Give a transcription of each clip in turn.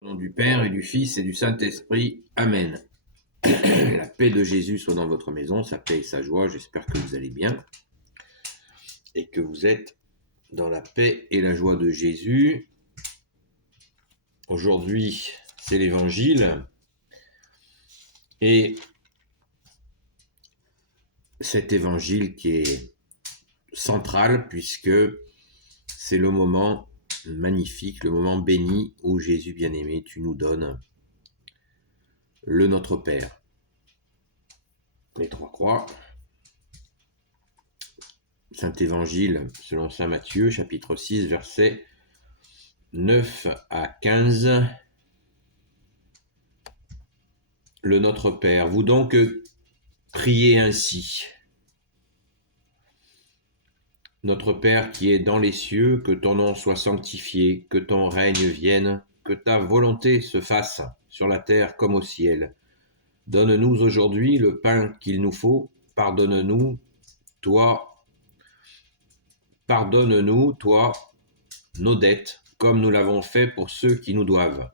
Au nom du Père et du Fils et du Saint-Esprit. Amen. La paix de Jésus soit dans votre maison, sa paix et sa joie. J'espère que vous allez bien et que vous êtes dans la paix et la joie de Jésus. Aujourd'hui, c'est l'Évangile et cet Évangile qui est central puisque c'est le moment magnifique, le moment béni où Jésus bien-aimé, tu nous donnes le Notre Père. Les trois croix. Saint-Évangile selon saint Matthieu, chapitre 6, versets 9 à 15. Le Notre Père, vous donc priez ainsi. Notre Père qui es dans les cieux, que ton nom soit sanctifié, que ton règne vienne, que ta volonté se fasse sur la terre comme au ciel. Donne-nous aujourd'hui le pain qu'il nous faut. Pardonne-nous, toi, nos dettes, comme nous l'avons fait pour ceux qui nous doivent.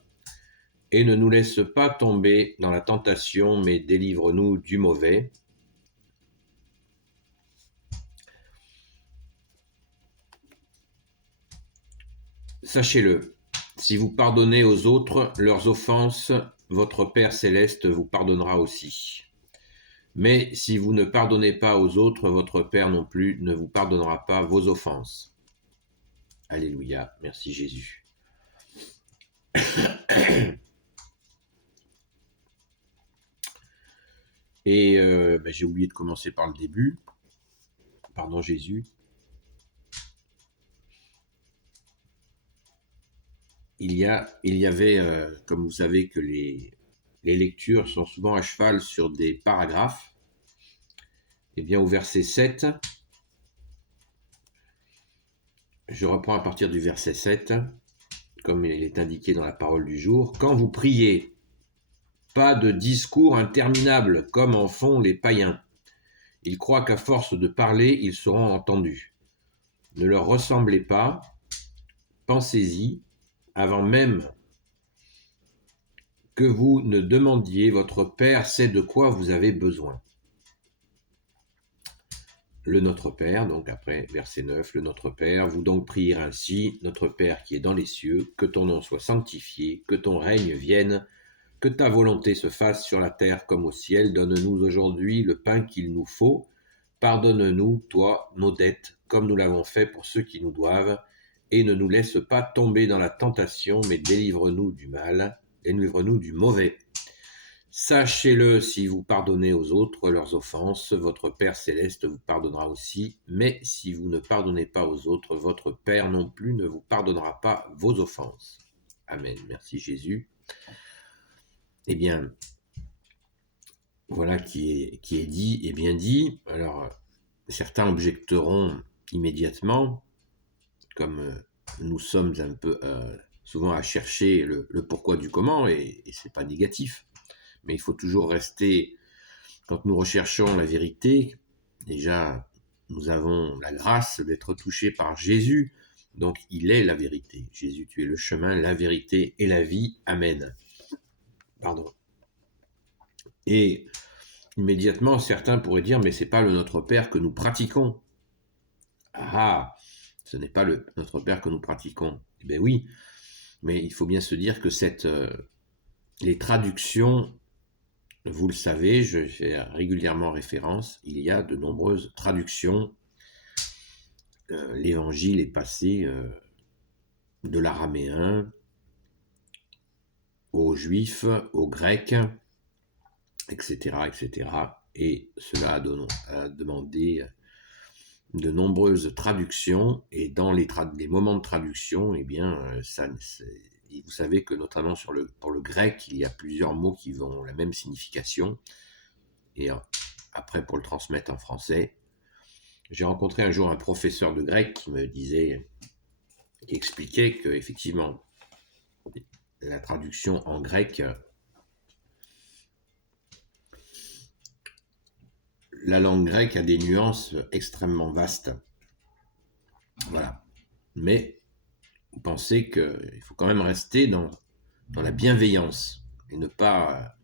Et ne nous laisse pas tomber dans la tentation, mais délivre-nous du mauvais. Sachez-le, si vous pardonnez aux autres leurs offenses, votre Père céleste vous pardonnera aussi. Mais si vous ne pardonnez pas aux autres, votre Père non plus ne vous pardonnera pas vos offenses. Alléluia, merci Jésus. Et j'ai oublié de commencer par le début. Pardon Jésus. Il y avait, comme vous savez, que les lectures sont souvent à cheval sur des paragraphes. Eh bien, au verset 7, je reprends à partir du verset 7, comme il est indiqué dans la parole du jour. Quand vous priez, pas de discours interminables comme en font les païens. Ils croient qu'à force de parler, ils seront entendus. Ne leur ressemblez pas, pensez-y, avant même que vous ne demandiez, votre Père sait de quoi vous avez besoin. Le Notre Père, donc après verset 9, le Notre Père, vous donc priez ainsi, Notre Père qui est dans les cieux, que ton nom soit sanctifié, que ton règne vienne, que ta volonté se fasse sur la terre comme au ciel. Donne-nous aujourd'hui le pain qu'il nous faut. Pardonne-nous, toi, nos dettes, comme nous l'avons fait pour ceux qui nous doivent, et ne nous laisse pas tomber dans la tentation, mais délivre-nous du mal, délivre-nous du mauvais. Sachez-le, si vous pardonnez aux autres leurs offenses, votre Père céleste vous pardonnera aussi, mais si vous ne pardonnez pas aux autres, votre Père non plus ne vous pardonnera pas vos offenses. Amen. Merci Jésus. Eh bien, voilà qui est dit et bien dit. Alors, certains objecteront immédiatement, comme nous sommes un peu souvent à chercher le pourquoi du comment, et c'est pas négatif. Mais il faut toujours rester, quand nous recherchons la vérité, déjà, nous avons la grâce d'être touchés par Jésus, donc il est la vérité. Jésus, tu es le chemin, la vérité et la vie. Amen. Pardon. Et immédiatement, certains pourraient dire, mais c'est pas le Notre Père que nous pratiquons. Ah, ce n'est pas le Notre Père que nous pratiquons. Eh bien oui, mais il faut bien se dire que les traductions, vous le savez, je fais régulièrement référence, il y a de nombreuses traductions. L'évangile est passé de l'araméen aux juifs, aux grecs, etc., etc. Et cela a demandé de nombreuses traductions, et dans les moments de traduction, eh bien, vous savez que notamment pour le grec, il y a plusieurs mots qui ont la même signification, et après pour le transmettre en français, j'ai rencontré un jour un professeur de grec qui expliquait que effectivement la traduction en grec, la langue grecque a des nuances extrêmement vastes. Voilà. Mais vous pensez qu'il faut quand même rester dans dans la bienveillance et ne pas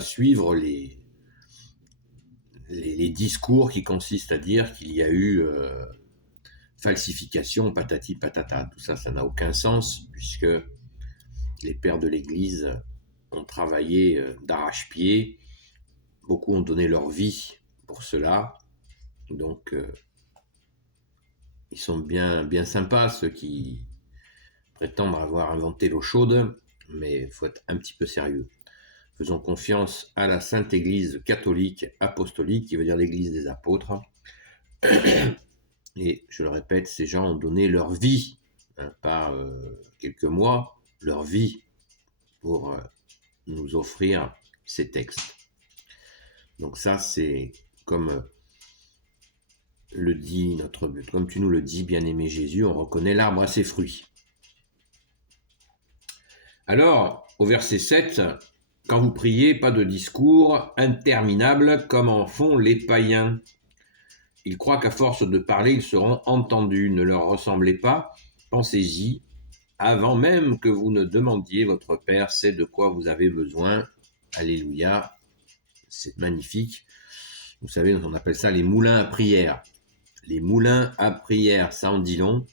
suivre les discours qui consistent à dire qu'il y a eu falsification, patati patata. Tout ça, ça n'a aucun sens puisque les pères de l'Église ont travaillé d'arrache-pied. Beaucoup ont donné leur vie pour cela. Donc, ils sont bien, bien sympas, ceux qui prétendent avoir inventé l'eau chaude, mais il faut être un petit peu sérieux. Faisons confiance à la Sainte Église catholique apostolique, qui veut dire l'Église des apôtres. Et je le répète, ces gens ont donné leur vie, pas quelques mois, leur vie pour nous offrir ces textes. Donc ça, c'est comme le dit notre but. Comme tu nous le dis, bien-aimé Jésus, on reconnaît l'arbre à ses fruits. Alors, au verset 7, quand vous priez, pas de discours interminables comme en font les païens. Ils croient qu'à force de parler, ils seront entendus. Ne leur ressemblez pas, pensez-y, avant même que vous ne demandiez, votre Père sait de quoi vous avez besoin. Alléluia, c'est magnifique. Vous savez, on appelle ça les moulins à prière. Les moulins à prière, ça en dit long.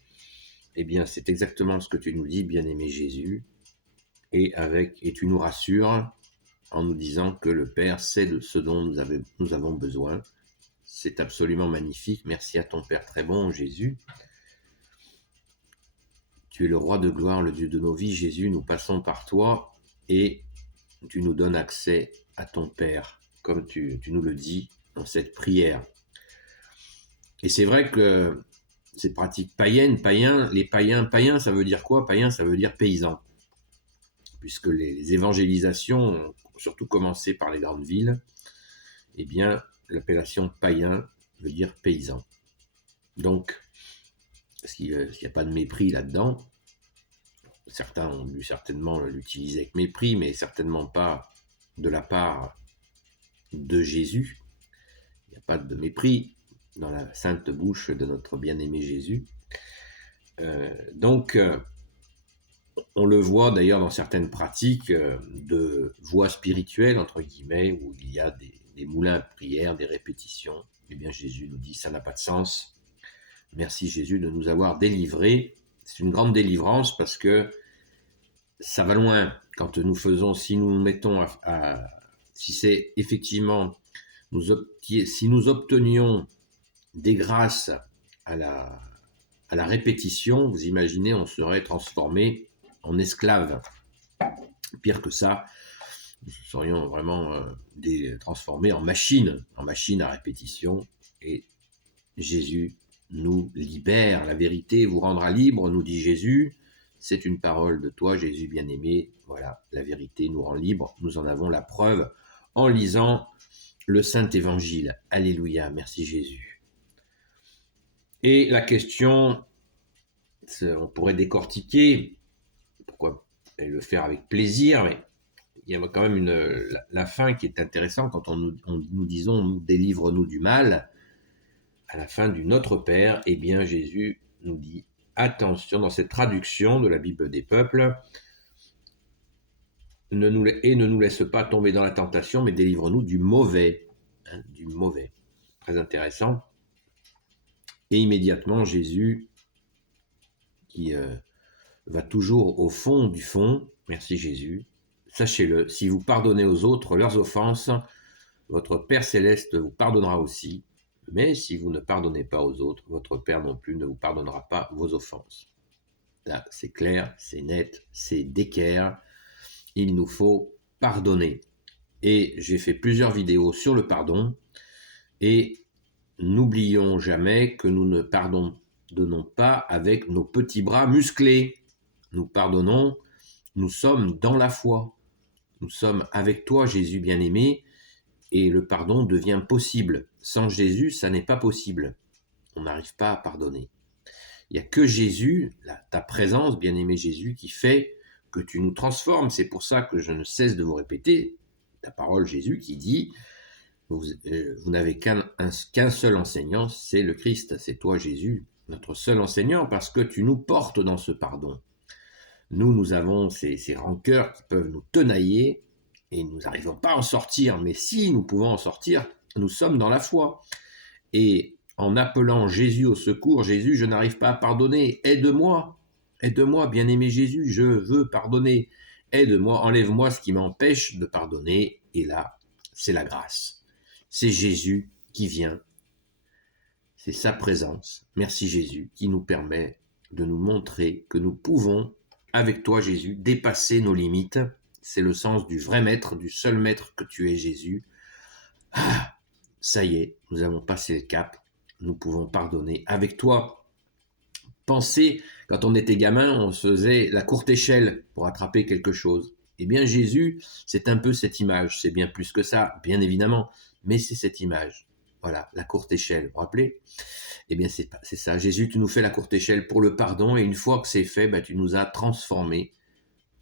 Eh bien, c'est exactement ce que tu nous dis, bien-aimé Jésus. Et tu nous rassures en nous disant que le Père sait de ce dont nous avons besoin. C'est absolument magnifique. Merci à ton Père très bon, Jésus. Tu es le roi de gloire, le Dieu de nos vies. Jésus, nous passons par toi et tu nous donnes accès à ton Père, comme tu nous le dis dans cette prière. Et c'est vrai que ces pratiques païennes, les païens, ça veut dire quoi? Païen, ça veut dire paysan. Puisque les évangélisations ont surtout commencé par les grandes villes, eh bien, l'appellation païen veut dire paysan. Donc, s'il n'y a pas de mépris là-dedans, certains ont dû certainement l'utiliser avec mépris, mais certainement pas de la part de Jésus. Il n'y a pas de mépris dans la sainte bouche de notre bien-aimé Jésus. Donc, on le voit d'ailleurs dans certaines pratiques de voie spirituelle, entre guillemets, où il y a des moulins à prière, des répétitions. Eh bien, Jésus nous dit, ça n'a pas de sens. Merci Jésus de nous avoir délivrés. C'est une grande délivrance parce que ça va loin quand nous faisons, si nous mettons si c'est effectivement, si nous obtenions des grâces à la répétition, vous imaginez, on serait transformé en esclave. Pire que ça, nous serions vraiment transformés en machine à répétition. Et Jésus nous libère. La vérité vous rendra libre, nous dit Jésus. C'est une parole de toi, Jésus bien-aimé. Voilà, la vérité nous rend libre. Nous en avons la preuve en lisant le Saint-Évangile. Alléluia, merci Jésus. Et la question, on pourrait décortiquer, pourquoi le faire avec plaisir, mais il y a quand même la fin qui est intéressante quand nous disons, nous délivre-nous du mal. À la fin du Notre Père, eh bien Jésus nous dit, attention, dans cette traduction de la Bible des peuples, ne nous laisse pas tomber dans la tentation, mais délivre-nous du mauvais. Du mauvais. Très intéressant. Et immédiatement, Jésus, qui va toujours au fond du fond, merci Jésus, sachez-le, si vous pardonnez aux autres leurs offenses, votre Père Céleste vous pardonnera aussi. Mais si vous ne pardonnez pas aux autres, votre Père non plus ne vous pardonnera pas vos offenses. Là, c'est clair, c'est net, c'est d'équerre. Il nous faut pardonner. Et j'ai fait plusieurs vidéos sur le pardon. Et n'oublions jamais que nous ne pardonnons pas avec nos petits bras musclés. Nous pardonnons, nous sommes dans la foi. Nous sommes avec toi, Jésus bien-aimé, et le pardon devient possible. Sans Jésus, ça n'est pas possible. On n'arrive pas à pardonner. Il n'y a que Jésus, ta présence, bien-aimé Jésus, qui fait que tu nous transformes. C'est pour ça que je ne cesse de vous répéter ta parole, Jésus, qui dit vous n'avez qu'un seul enseignant, c'est le Christ, c'est toi, Jésus, notre seul enseignant, parce que tu nous portes dans ce pardon. Nous avons ces rancœurs qui peuvent nous tenailler et nous n'arrivons pas à en sortir. Mais si nous pouvons en sortir, nous sommes dans la foi. Et en appelant Jésus au secours, Jésus, je n'arrive pas à pardonner, aide-moi, aide-moi, bien-aimé Jésus, je veux pardonner, aide-moi, enlève-moi ce qui m'empêche de pardonner. Et là, c'est la grâce. C'est Jésus qui vient. C'est sa présence, merci Jésus, qui nous permet de nous montrer que nous pouvons, avec toi Jésus, dépasser nos limites. C'est le sens du vrai maître, du seul maître que tu es Jésus. Ah, ça y est, nous avons passé le cap, nous pouvons pardonner avec toi. Pensez, quand on était gamin, on se faisait la courte échelle pour attraper quelque chose. Eh bien Jésus, c'est un peu cette image, c'est bien plus que ça, bien évidemment, mais c'est cette image. Voilà, la courte échelle, vous vous rappelez? Eh bien c'est ça, Jésus, tu nous fais la courte échelle pour le pardon, et une fois que c'est fait, tu nous as transformés.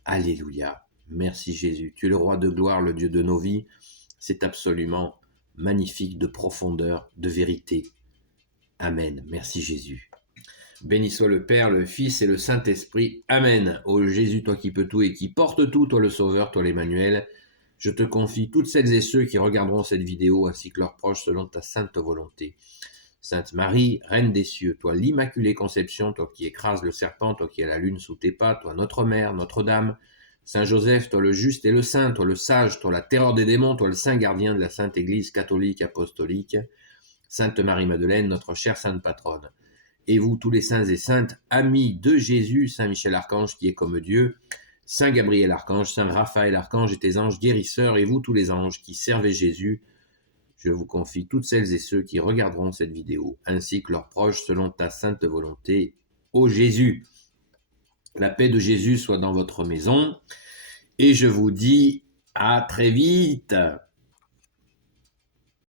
Alléluia, merci Jésus, tu es le roi de gloire, le Dieu de nos vies, c'est absolument magnifique de profondeur, de vérité. Amen, merci Jésus. Béni soit le Père, le Fils et le Saint-Esprit. Amen. Ô Jésus, toi qui peux tout et qui portes tout, toi le Sauveur, toi l'Emmanuel, je te confie toutes celles et ceux qui regarderont cette vidéo ainsi que leurs proches selon ta sainte volonté. Sainte Marie, Reine des cieux, toi l'Immaculée Conception, toi qui écrases le serpent, toi qui as la lune sous tes pas, toi notre Mère, Notre-Dame, Saint Joseph, toi le juste et le saint, toi le sage, toi la terreur des démons, toi le saint gardien de la Sainte Église catholique apostolique, Sainte Marie-Madeleine, notre chère Sainte Patronne. Et vous, tous les saints et saintes, amis de Jésus, Saint Michel Archange qui est comme Dieu, Saint Gabriel Archange, Saint Raphaël Archange et tes anges guérisseurs, et vous tous les anges qui servez Jésus, je vous confie toutes celles et ceux qui regarderont cette vidéo, ainsi que leurs proches selon ta sainte volonté. Ô Jésus, la paix de Jésus soit dans votre maison, et je vous dis à très vite.